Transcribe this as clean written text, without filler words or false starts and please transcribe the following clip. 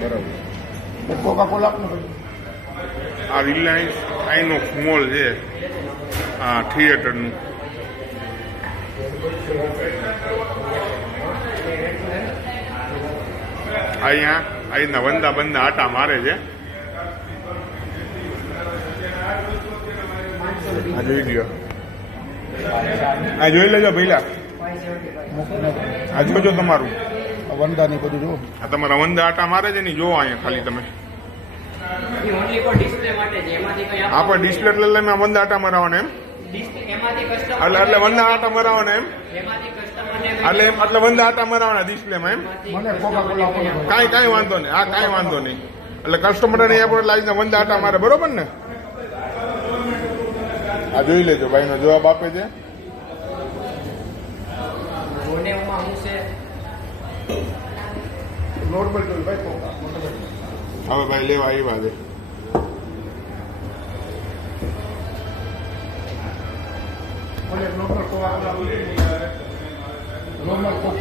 બરાબર Coca Cola આપને ભાઈ આ રિલાયન્સ આઈનો મોલ છે આ થિયેટરનું. અહીંના વંદા બંદા આટા મારે છે. આ જોઈ લ્યો, આ જોઈ લેજો ભઈલા, આ જોજો તમારું વંદા ને બધું જો. આ તમારા વંદા આટા મારે છે ને જોવો અહીંયા ખાલી તમે. આપણે ડિસ્પ્લે એટલે મેં વંદા આટા મરાવવાના એમ એટલે વંદા આટા મરાવવાના એમ એટલે વંદા આટા મરાવવાના ડિસ્પ્લેમાં એમ. મને કોકા કોલા આપો કાંઈ વાંધો નહીં. હા કાંઈ વાંધો નહીં. એટલે કસ્ટમરને આપણે લાવીને વંદા આટા મારે, બરોબર ને? આ જોઈ લેજો, ભાઈનો જવાબ આપે છે. નોર્મલ જોઈ ભાઈ કોકા. હવે ભાઈ લેવા આવ્યા છે. મને નોર્મલ કોકા કોલા નોર્મલ કોક